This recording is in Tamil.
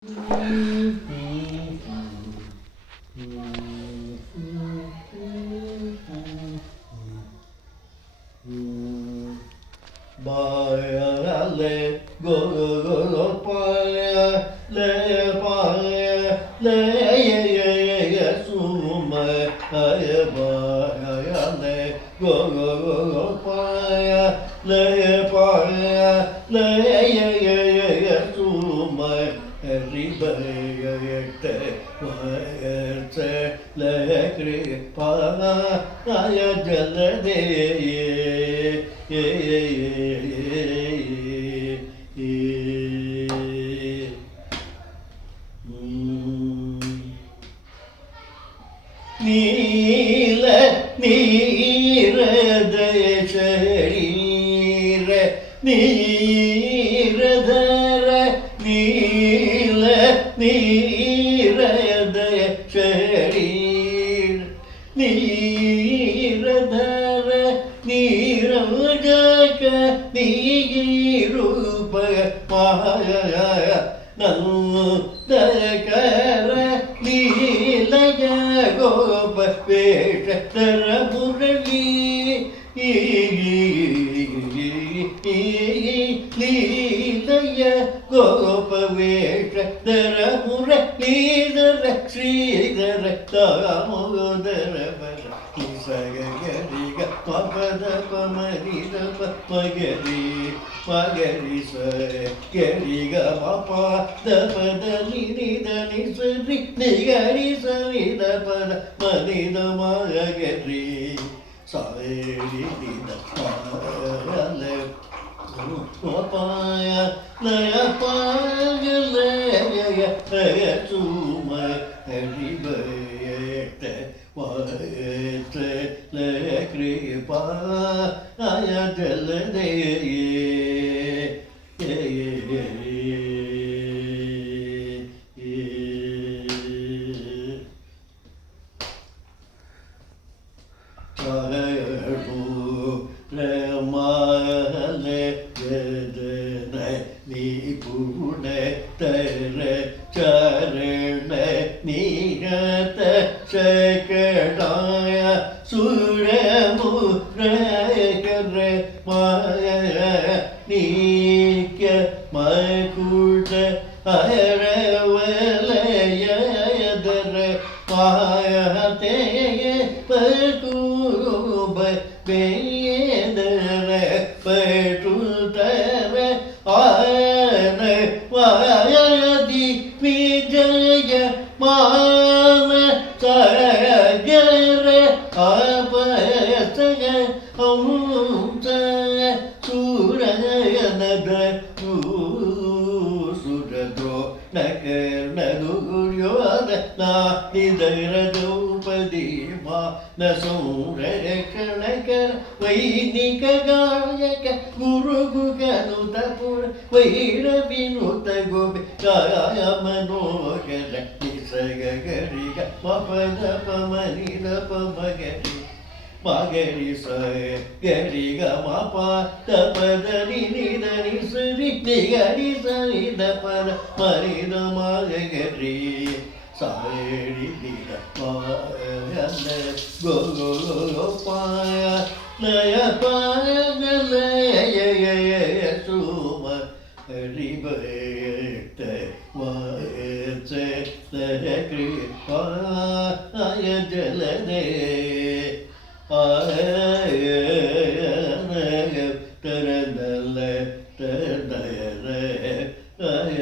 le go pa le ye su ma ye ba le go pa le ye su ma ri ba ye te le kri pa ya jal de நீல நீரதேசரீர நீரதர நீல நீரதேசரீர நீரதர நீரஜக நீரூப மாய நந்தரகர நீலய கோப வேஷர முரளி நீலய கோப வேஷர முரளீதர ஸ்ரீதர தாமோதர சகரிக பபத பமரித மகரி மகரி சரிக பபா தபத நித நிசரி நிகரி சரித பத மனித மகரி சாரி நித பால பாய லய பாய லய சும ஹரிபயத வாயத லய கிருபா ஆய ஜலதே நிபுண தர சரண நீரத சகடாய சுரமுரகர மாய நீக்க மகுட அரவலயதர மாயதேய பகுப வேதர பட்டுதர ஆன வாயதி விஜய மான சகர அபசக ஹம்ச சூரயனத சுரதோ நகர்ணகுர்யோத நாதிதர திரௌபதி ನ ಸಂರಕ್ಷಣಕರ ವೈದಿಕ ಗಾಯಕ ಗುರು ಗುಗನುತ ಪುರ ವೈರ ವಿನುತ ಗೋಪಿ ಗಾಯ ಮನೋಗರ ನಿಸಗ ಗರಿಗ ಮಪದ ಪಮನಿದ ಪಮಗರಿ ಮಗರಿ ಸ ಗರಿಗ ಮಪ ತಪದ ನಿನಿದ ನಿಸರಿ ನಿಗರಿ ಸರಿದ ಪದ ಮರಿದ ಮಗರಿ ಸಾರಿ ದಿನ ಗೋ ಪಾಯ ಲಯ ಪಾಯ ಲಯ ಸುಮ ಹರಿಭಯತ ವಾಯಚ ಲಯ ಕೃಪಾಯ ಜಲದೇ ಆಯ ತರದಲ ತರದಯ ಆಯ